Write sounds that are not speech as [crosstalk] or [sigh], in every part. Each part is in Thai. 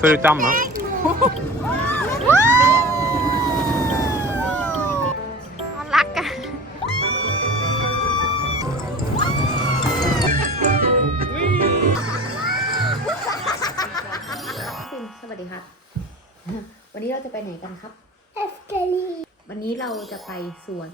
förutom då. มันรักกันสวัสดีครับ วันนี้เราจะไปไหนกันครับ เอฟเกลีวันนี้เราจะไปสวน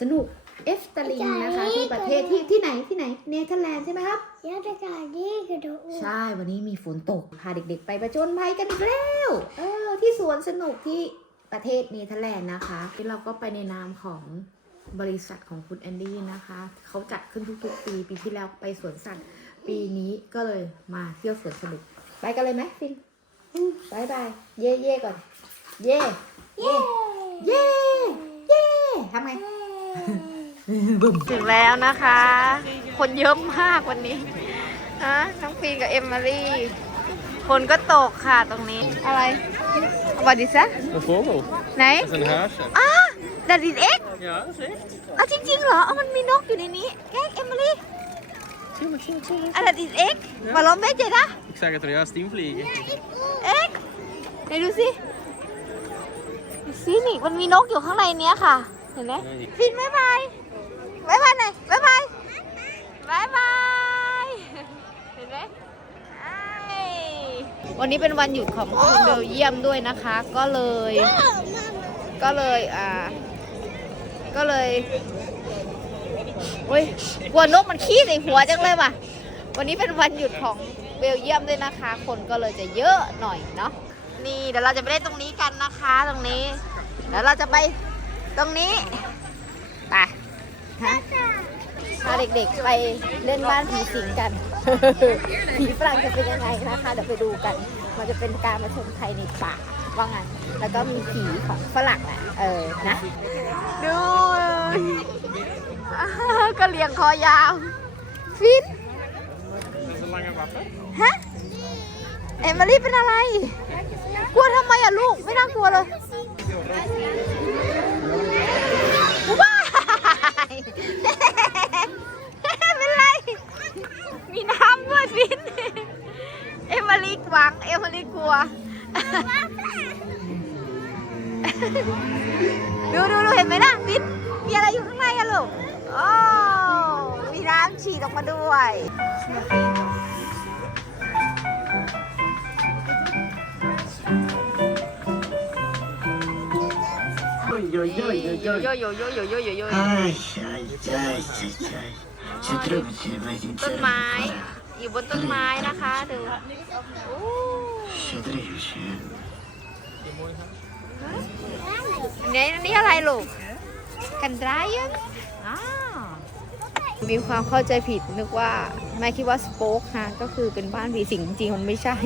สนุก เอฟตาลินนะคะใช่ที่ประเทศที่ที่ไหนที่ไหนเนเธอร์แลนด์ใช่ไหมครับยอดการนี่กระโดดใช่วันนี้มีฝนตกพาเด็กๆ ไปประจนภัยกันอีกแล้วเออที่สวนสนุกที่ประเทศเนเธอร์แลนด์นะคะที่เราก็ไปในนามของบริษัทของคุณแอนดี้นะคะเขาจัดขึ้นทุกๆ ปีปีที่แล้วไปสวนสัตว์ปีนี้ก็เลยมาเที่ยวสวนสนุกไปกันเลยไหมฟินบายบายเย่เย่ก่อน เย่เย่เย่เย่ทำไง ถึงแล้วนะคะ คนเยอะมากวันนี้ฮะน้องฟีนกับเอมมารีคนก็ตกค่ะตรงนี้ อะไรวัดิซะ En fågel. ไหน Dat is een haasje. อ้าดัดดินเอ็ก Ja, zie. อ้าวจริงๆเหรอเอามันมีนกอยู่ในนี้แก๊กเอมมารี Zie maar, zie maar, zie maar. อะดัดดินเอ็กมาล้อมเบสเจนะ Ik zag het er juist in vliegen. เอ็กไหนดูสิดูสินี่มันมีนกอยู่ข้างในเนี้ยค่ะ เห็นไหม Nee, ฟินบายบาย บายบายหน่อยบายบายบายบายเห็นไหมไอ้วันนี้เป็นวันหยุดของคนเบลเยียมด้วยนะคะ ก็เลย ก็เลยอ่า ก็เลยโอ้ยกลัวนกมันขี้ใส่หัวจังเลยว่ะ วันนี้เป็นวันหยุดของเบลเยียมด้วยนะคะ คนก็เลยจะเยอะหน่อยเนาะนี่เดี๋ยวเราจะไปเล่นตรงนี้กันนะคะตรงนี้เดี๋ยวเราจะไปตรงนี้ไป ฮะพาเด็กๆไปเล่นบ้านผีสิงกัน ผีฝรั่งจะเป็นยังไงนะคะเดี๋ยวไปดูกัน มันจะเป็นการมาชมไทยในป่าว่างั้น แล้วก็มีผีของฝรั่งอะ เออ นะ ดูกระเลียงคอยาว ฟินฮะ เอมิลี่เป็นอะไร กลัวทำไมอะลูก ไม่น่ากลัวเลย เป็นไร มีน้ำด้วย ฟิน เอมิลี่หวัง เอมิลี่กลัว ดูดูดูเห็นไหมนะฟิน มีอะไรอยู่ข้างในอะลูกโอ้มีน้ำฉีดออกมาด้วย Oj, oj, oj, oj, โย oj. โยโย่โยโยโยโยโย Aj, aj, aj, aj, aj. Så tråkigt det var inte ต้นไม้ อยู่บนต้นไม้นะคะดูโอ้ Så drivs ju. อันนี้อันนี้อะไรลูก กันดรายนอ้าวมีความเข้าใจผิดนึกว่าแม่คิดว่าสโป๊กฮะก็คือเป็นบ้านผีสิงจริงๆมันไม่ใช่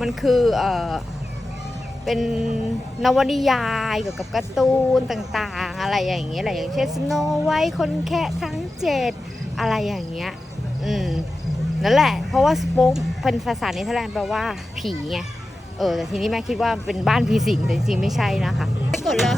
มันคือเออเป็นนวนิยายเกี่ยวกับการ์ตูนต่างๆ อะไรอย่างเงี้ยอะไรอย่างเช่นสโนไวท์คนแค่ทั้งเจ็ดอะไรอย่างเงี้ย อืม นั่นแหละ เพราะว่าสปงเป็นภาษาเนเธอร์แลนด์แปลว่าผีไง เออ แต่ทีนี้แม่คิดว่าเป็นบ้านผีสิงแต่จริงๆไม่ใช่นะคะกดเลย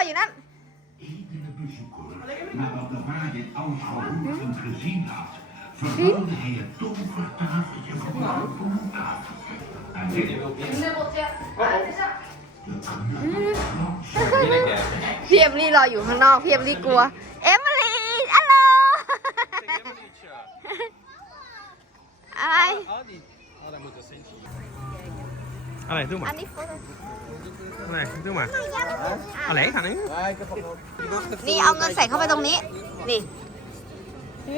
ออยู่นั่นรออยู่นั่น Nadat de vader alles al goed gezien had, verbouwde hij het tovertafeltje van de tafeltje. En dit de knop พี่เอมลี่รออยู่ข้างนอกพี่เอมลี่กลัว เอมลี่อัลโหล อะไร Adi. Ja, dat moet dat zijn. Allee, doe อัน maar. นี้โฟโต้ Nee, doe maar. Allee, ga nu. นี่เอาเงินใส่เข้าไปตรงนี้ นี่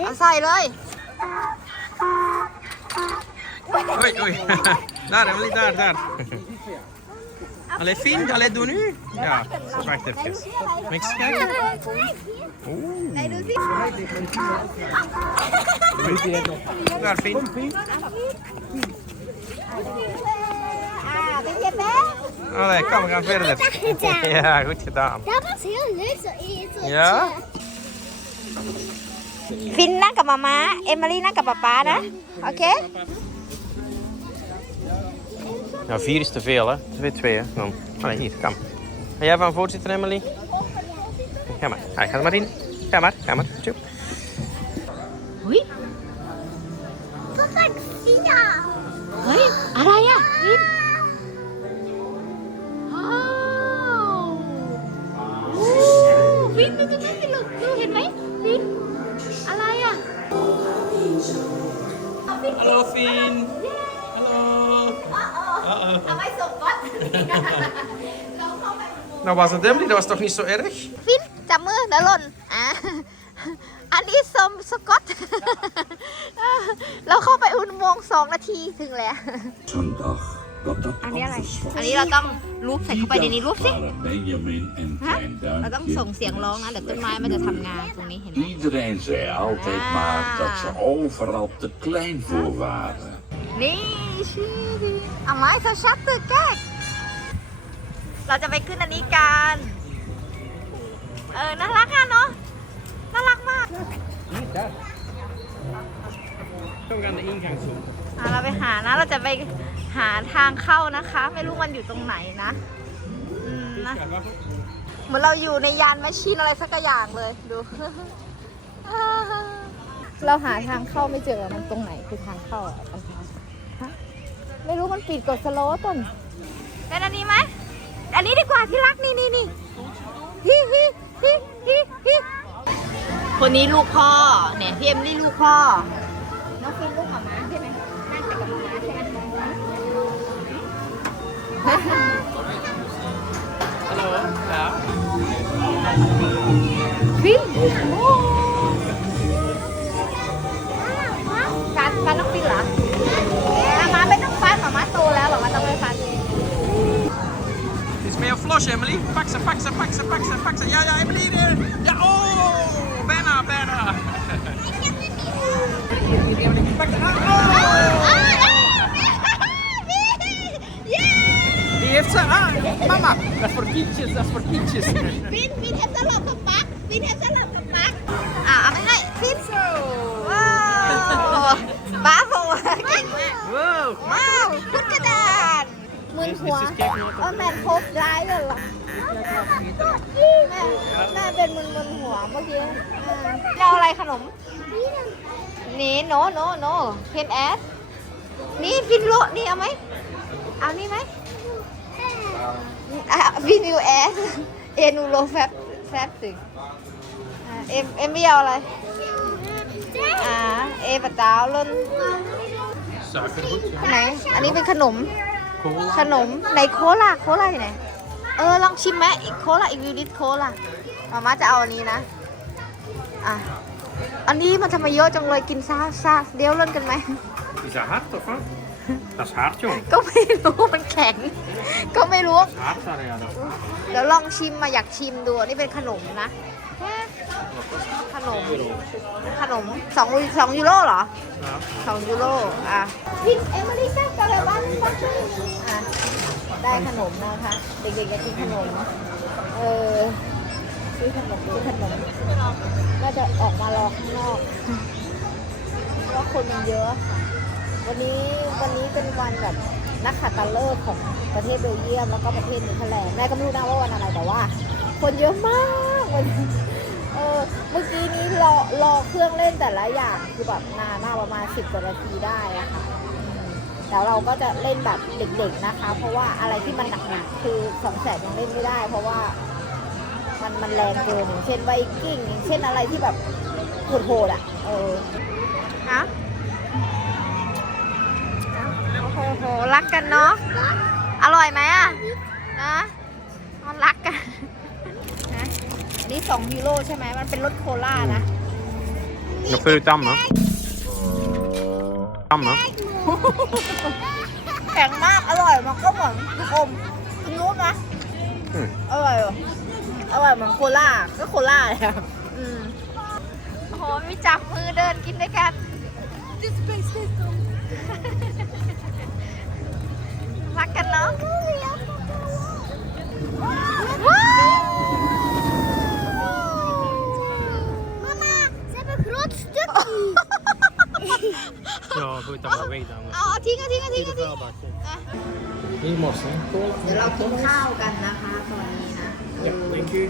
เอาใส่เลย Oei, oei. Daar, Emily, daar, daar. Allee, Fien, allee, doe nu. Ja, wacht even. Niks kijken. Oeh. ไหนดูสิ Daar, Fien. เป็นเย็นไหม Allee, kom, we gaan verder. Ja, [laughs] goed gedaan. Dat was heel leuk zo eten. Ja? ฟินนั่งกับมาม้า เอมิลี่นั่งกับป๊าป๊านะ โอเค Ja, vier is te veel, hè? Twee, twee, hè? Dan. Allee, hier, kom. Ga jij van voorzitter, Emily? Ga maar. Hij gaat er maar in. Ga maar, ga maar. Tjoep. หุย Papa, ik zie jou. เฮ้ Nou was het Emily, dat was toch niet zo erg? ฟินจับมือเดี๋ยวหล่นอะอันนี้สมสกอต เราเข้าไปอุโมงค์สองนาทีถึงแล้ว Zo'n dag dat dat อันนี้อะไร anders was. อันนี้เราต้องรูปใส่เข้าไปในนี้รูปสิ waren Benjamin en ฮะ Klein เราต้องส่ง Duimpje. เสียงร้องนะเดี๋ยวต้นไม้มันจะทำงานตรงนี้เห็นไหม Iedereen zei altijd Ah. maar dat ze overal te klein voor waren. นี่ชื่อดี เอาไม้เธอชัดตึกแก๊กเราจะไปขึ้นอันนี้กัน เออ น่ารักอะเนาะ น่ารักมาก Kom, we gaan de ingang zoeken. อะเราไปหานะ เราจะไปหาทางเข้านะคะ ไม่รู้มันอยู่ตรงไหนนะ อืมนะ เหมือนเราอยู่ในยานแมชชีนอะไรสักอย่างเลย ดู เราหาทางเข้าไม่เจอ มันตรงไหนคือทางเข้าอะปัญหาฮะ ไม่รู้มันปิดกดสโลว์ต้นเป็นอันนี้ไหมอันนี้ดีกว่าที่รักนี่นี่นี่ฮิฮิฮิฮิฮิคนนี้ลูกพ่อเนี่ยพี่เอ็มนี่ลูกพ่อ น้องฟินลูกหมาม้าใช่ไหมนั่งแต่กับหมาม้าใช่ไหม Hallo. Ja. ฟินการ is meer flos, Emily. Pak ze, pak ze, pak ze, pak ze, pak ze. Ja, ja, Emily. er. Ja, oh. Bijna, bijna. Pak ze. Oh. Die heeft ze. Ah, mama. Dat is voor kindjes, dat is voor kindjes. ฟินฟินเทปสลับกับปักฟินเทปสลับ ม่ได้ฟินว้าวบ้าโฟเก่งมาก Wow. ว้าวพุดกระดานมึนหัวเออแมนโพสร้ายเลยเหรอแม่แม่เป็นมึนมึนหัวเมื่อกี้อ่าเราอะไรขนม นี่โนโนโนเพนแอสนี่ฟินโลนี่เอาไหมเอานี่ไหมอะฟินยูแอสเอนูโรแฟบแฟบสิอะเอ็มเอ็มไม่เอาอะไรอ่าเอปะเจ้าล่น Suikergoed. ไหนอันนี้เป็นขนม Cola. ขนมไหนโคลาโคลาอยู่ไหนเออลองชิมไหมอีกโคลาอีกวิลิตโคลามาม่าจะเอาอันนี้นะอะอันนี้มันทำไมเยอะจังเลยกินซาซาเดี๋ยวเล่นกันไหม Is dat hard of wat? Dat is hard, jong. ก็ไม่รู้มันแข็ง ก็ไม่รู้ Hard, sorry. Ja, dat is hard. เดี๋ยวลองชิมมาอยากชิมดูอันนี่เป็นขนมนะ ขนมขนมสองสองยูโรเหรอ Ja. สองยูโรอะพินเอมิลี่ ได้ขนมนะคะ เด็กๆอยากกินขนม เออซื้อขนมซื้อขนมก็จะออกมารอข้างนอกเพราะคนมันเยอะค่ะ วันนี้วันนี้เป็นวันแบบนักขัตฤกษ์ของประเทศเบลเยียมแล้วก็ประเทศเนเธอร์แลนด์แม่ก็ไม่รู้นะว่าวันอะไรแต่ว่า คนเยอะมากวันเออเมื่อกี้นี้รอรอเครื่องเล่นแต่ละอย่างคือแบบนานมากประมาณสิบกว่านาทีได้อะค่ะ อืมแต่เราก็จะเล่นแบบเด็กๆนะคะ เพราะว่าอะไรที่มันหนักๆคือสองแสนยังเล่นไม่ได้ เพราะว่ามันมันแรงเกินอย่างเช่นไวกิ้งอย่างเช่นอะไรที่แบบโหดๆอะเออฮะโอ้โหรักกันเนาะอร่อยไหมอะนะมันรักกันนะอันนี้สองยูโรใช่ไหมมันเป็นรสโคล่านะ Nog veel tam, hè? Tam, hè? แข็งมาก อร่อย มันก็เหมือนลูกอมคุณรู้นะอืม อร่อยเหรออร่อยเหมือนโคล่า ก็โคล่าเลยอะอืม โอ้โหมีจับมือเดินกินด้วยกัน รักกันเนาะ Mama, ze hebben een groot stukje. Ja, goed, dan maar weg dan. เอาเอาทิ้งเอาทิ้งเอาทิ้งเอาทิ้ง Hier, Mos, hè? Cola. เดี๋ยวเรากินข้าวกันนะคะ ตอนนี้นะ Ja, thank you.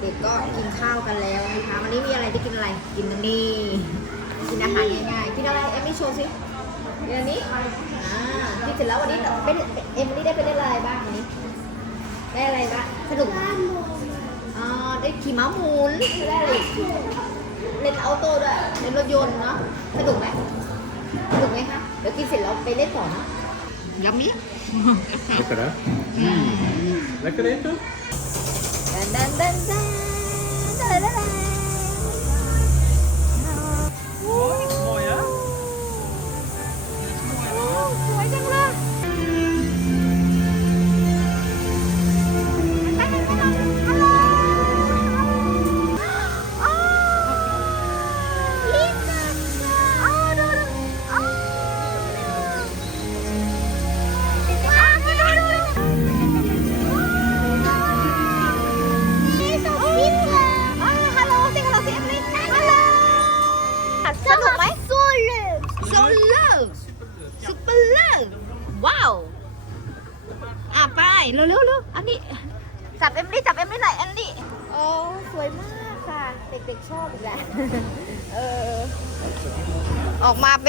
เด็กๆก็กินข้าวกันแล้วนะคะวันนี้มีอะไรที่กินอะไรกินอันนี่กินอาหารง่ายๆกินอะไรเอมมี่โชว์สิกินอันนี้อ่ากินเสร็จแล้ววันนี้เป็นเอมมี่ได้ไปเล่นอะไรบ้างวันนี้ ได้อะไรบ้างสนุกอ่าได้ขี่ม้าหมุนได้อะไรอีกเล่นออโต้ด้วยเล่นรถยนต์เนาะ สนุกไหมสนุกไหมคะ เดี๋ยวกินเสร็จแล้วไปเล่นต่อเนาะยัมมี่ Lekker, hè? Mm. Lekker eten? ดันดันดันดันดันดันดัน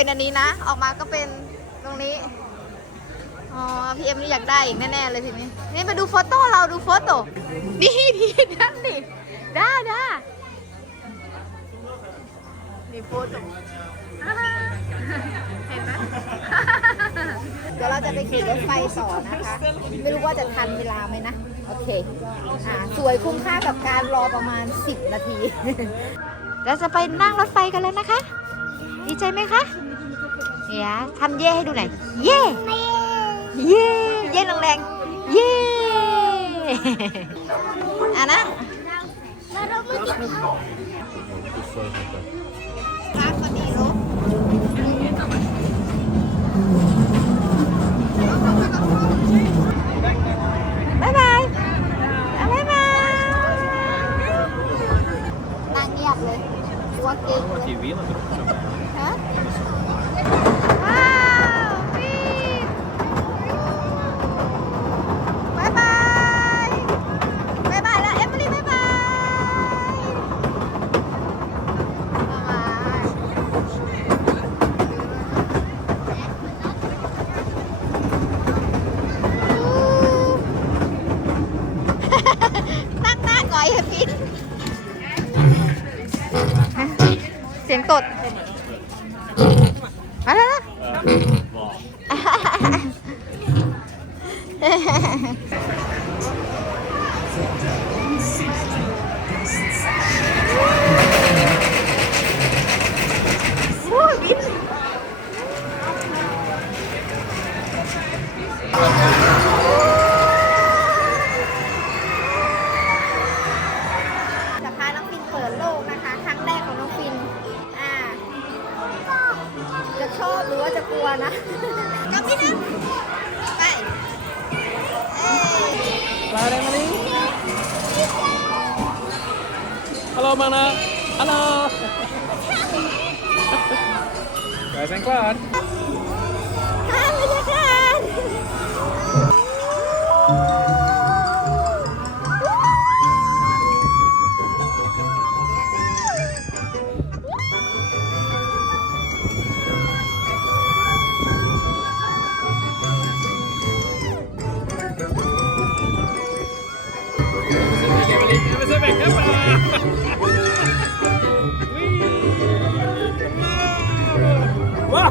เป็นอันนี้นะ ออกมาก็เป็นตรงนี้อ๋อพี่เอ็มนี่อยากได้อีกแน่ๆเลยทีนี้นี่ไปดูโฟโต้เราดูโฟโต้นี่นี่นั่นนี่ได้ได้นี่โฟโต้เห็นไหมเดี๋ยวเราจะไปขี่รถไฟต่อนะคะ ไม่รู้ว่าจะทันเวลาไหมนะ โอเค อ่า สวยคุ้มค่ากับการรอประมาณ 10 นาที เราจะไปนั่งรถไฟกันแล้วนะคะ ดีใจไหมคะ เดี๋ยวทำเย่ให้ดูหน่อย เย่ เย่ เย่แรงๆ เย่อะนะ Waarom moet ik ร้านพอดีรถบ๊ายบายอะบ๊ายบายนั่งเงียบเลยตัวเก่งเลย Die wielen erop zo bij. ฮะว้าวปีดบ๊ายบายบ๊ายบายแล้วเอมิลี่บ๊ายบายบ๊ายบายนั่งหน้าก่อยอะพี่เสียงตด Guys ain't Clyde.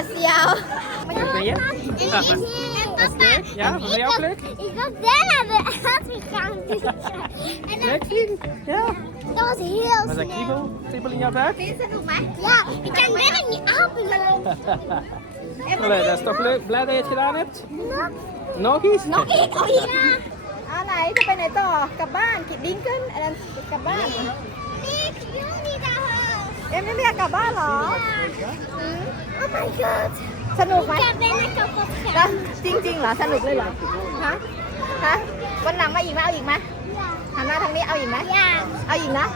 วัดเสียว Ben je? En papa, Ja, ben je ook leuk? ik was daar naar de uitgegaan. En dat, Leuk, Fien? Ja. dat was heel Was dat snel. kriebel, kriebel in jouw buik? สนุกไหม Ja, ik kan bijna niet openen. Allee, dat is toch leuk. Blij dat je het gedaan hebt? Nog, Nog eens? nog één. Oh ja. อ่าไหนจะไปไห เอ็มไม่เรียกกลับบ้านเหรอ Oh my god. สนุกไหม Ik heb bijna kapot แล้ว gegaan. จริงๆเหรอ สนุกเลยเหรอ ฮะ ฮะ วันหลังมาอีกไหมเอาอีกไหม Ja. หันมาทางนี้เอาอีกไหม Ja. เอาอีกนะ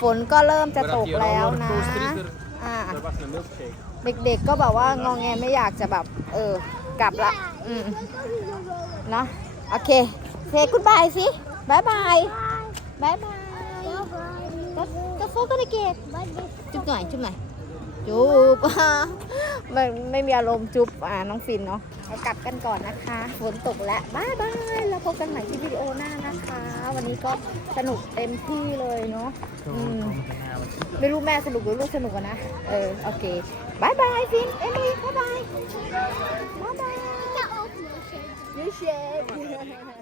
ฝนก็เริ่มจะตกแล้วนะ อ่า Dat was een milkshake. เด็กๆก็แบบว่างองแงไม่อยากจะแบบ เออ กลับละ อืม เนาะโอเคเซกุดบายสิบายบายบายบาย ก็ก็โฟกัสเกตจุ๊บหน่อยจุ๊บหน่อยจุ๊บ ไม่ไม่มีอารมณ์จุ๊บอ่าน้องฟินเนาะเรากลับกันก่อนนะคะฝนตกแล้วบายบายแล้วพบกันใหม่ที่วิดีโอหน้านะคะ วันนี้ก็สนุกเต็มที่เลยเนาะอืมไม่รู้แม่สนุกหรือลูกสนุกอะนะเออโอเคบายบายฟินเอมิลี่บายบายบายบาย Ik ga ook milkshake. You shake